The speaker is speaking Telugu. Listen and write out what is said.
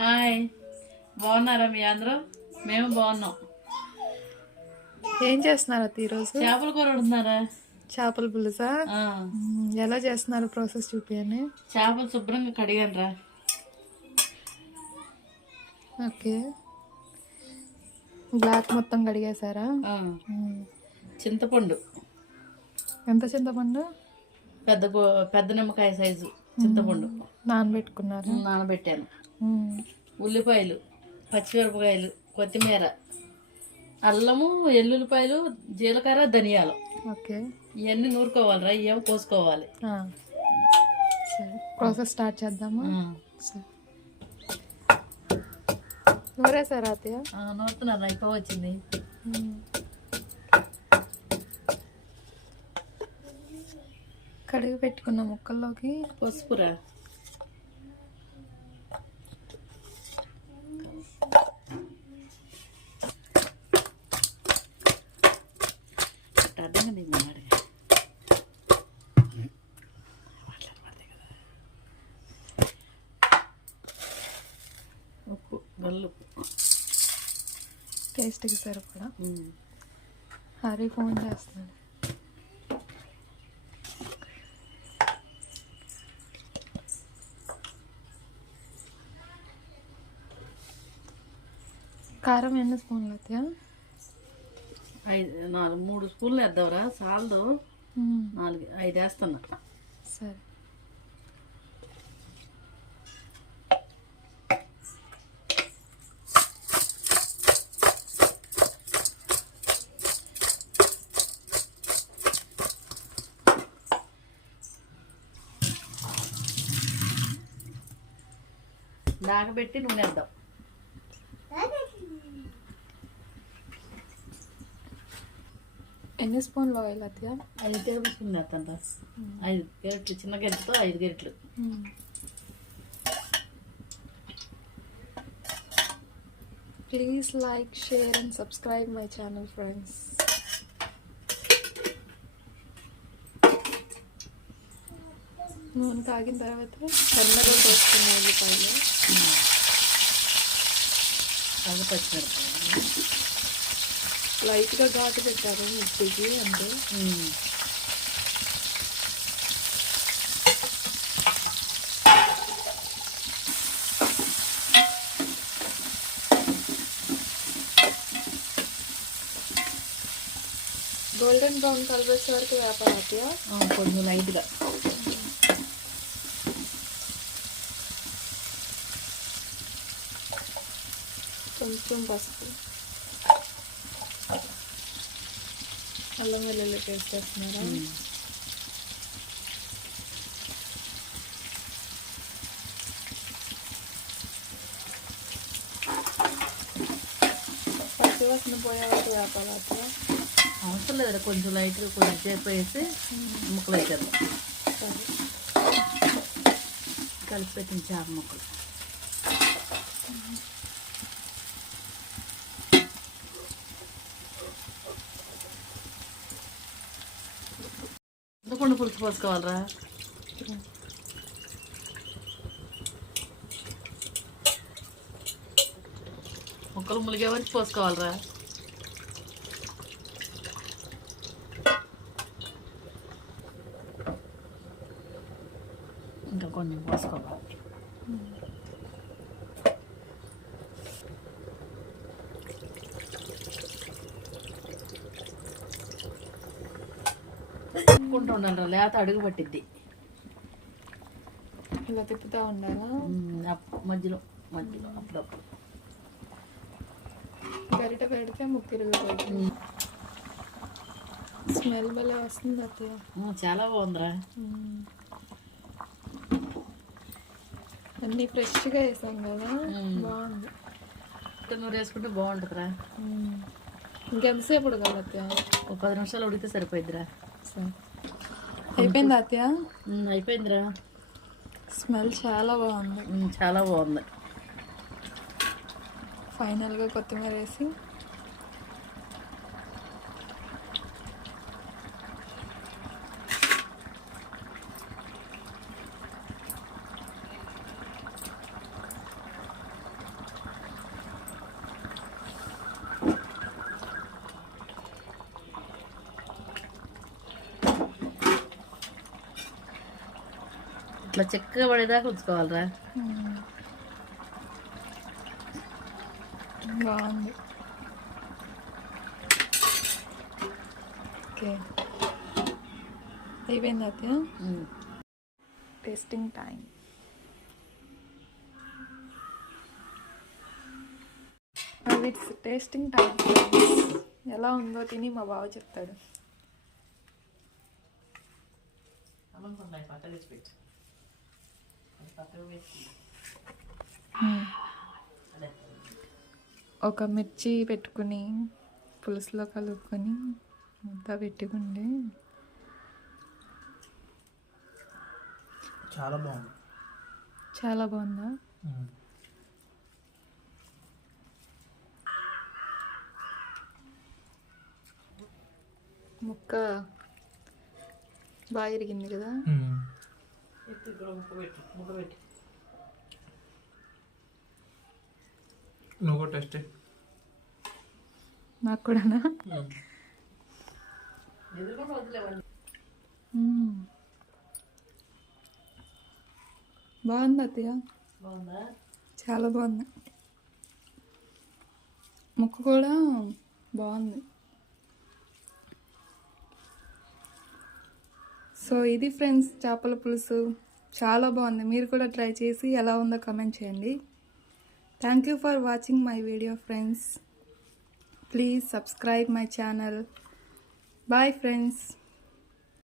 హాయ్. బాగున్నారా మీ అందరూ? మేము బాగున్నాం. ఏం చేస్తున్నారు ఈరోజు? చేపల కూర వండుతున్నారా? చేపల పులుసా? ఎలా చేస్తున్నారు ప్రాసెస్ చూపియండి. చేపలు శుభ్రంగా కడిగానురా. ఓకే. బ్లాక్ మొత్తం కడిగేశారా. చింతపండు. ఎంత చింతపండు? పెద్ద పెద్ద నిమ్మకాయ సైజు చింతపండు. నానబెట్టుకున్నారు? నానబెట్టాను. ఉల్లిపాయలు పచ్చిమిరపకాయలు కొత్తిమీర అల్లము ఎల్లుల్లిపాయలు జీలకర్ర ధనియాలు. ఓకే. ఇవన్నీ నూరుకోవాలిరా ఇవేమో కోసుకోవాలి ఆ. సరే ప్రాసెస్ స్టార్ట్ చేద్దామా? నూరేసారా అత్తయ్య? ఆ, నూరుతున్నారు అయిపో వచ్చింది. కడిగి పెట్టుకున్న ముక్కల్లోకి పసుపురా. టేస్ట్కి సరిపడా. హరి ఫోన్ చేస్తున్నాడు. కారం ఎన్ని స్పూన్లు అత్తయ్య? ఐదు నాలుగు మూడు స్పూన్లు వేద్దాంరా సాలదు. నాలుగు ఐదు వేస్తున్నా సరే. దాగబెట్టి నూనె వేద్దాం ఎన్ని స్పూన్లు ఆయిల్ అత్తయ్య? ఐదు టేబుల్ స్పూన్లు వేస్తాను ఐదు గరిటెలు చిన్న గరిటెతో ఐదు గరిటెలు. Please like share and subscribe my channel friends. నూనె తాగిన తర్వాత సన్నగా కోసుకున్న ఉల్లిపాయలు. బాగా పచ్చిమిరపకాయలు. లైట్గా ఘాటు పెట్టారు మిర్చికి అంటే. గోల్డెన్ బ్రౌన్ కలర్ వచ్చే వరకు వేపాలి కొంచెం లైట్గా. కొంచెం పసుపు. అల్లం వెల్లుల్లి పేస్ట్ వేస్తున్నారా. పచ్చివాసన పోయే వరకు వేపాలి అత్తయ్య అవసరం లేదు కొంచెం లైట్గా కొంచెం సేపు వేసి ముక్కలు వేసేద్దాం. కలిసి పెట్టిన చేప ముక్కలు. చింతపండు పులుసు పోసుకోవాలరా ముక్కలు ములిగే వరకు పోసుకోవాలరా. ఇంకా కొన్ని పోసుకోవాలి. తిప్పుకుంటూ ఉండాలి లేత అడుగు పట్టిద్ది. ఇలా తిప్పుతూ ఉండాలా? మధ్యలో మధ్యలో అప్పుడప్పుడు. గరిట పెడితే ముక్కిరిగిపోతుంది స్మెల్ భలే వస్తుంది అత్తయ్య. చాలా బాగుందిరా. అన్నీ ఫ్రెష్గా వేసాం కదా. బాగుంది. నూరు వేసుకుంటే బాగుంటుందిరా. ఇంకెంతసేపు ఉడకాలి అత్తయ్య? ఒక పది నిమిషాలు ఉడికితే సరిపోయిద్దిరా. సరే. అయిపోయింది ఉమ్, అయిపోయిందిరా. స్మెల్ చాలా బాగుంది. చాలా బాగుంది. ఫైనల్గా కొత్తిమీర వేసి ఇట్లా చిక్కగా పడేదాకా ఉంచుకోవాలరా. బాగుంది. ఓకే. అయిపోయింది అయితే tasting time it's tasting time ఎలా ఉందో తిని మా బావ చెప్తాడు. ఒక మిర్చి పెట్టుకుని పులుసులో కలుపుకొని ముద్ద పెట్టుకుంటే చాలా బాగుంది. చాలా బాగుందా? ముక్క బాగా ఇరిగింది కదా? నువ్వు కూడా టెస్ట్ నాకు కూడానా. బాగుంది అత్తయ్య బాగుందా చాలా బాగుంది ముక్క కూడా బాగుంది సో ఇది ఫ్రెండ్స్ చేపల పులుసు. చాలా బాగుంది. మీరు కూడా ట్రై చేసి ఎలా ఉందో కమెంట్ చేయండి. Thank you for watching my video friends please subscribe my channel bye friends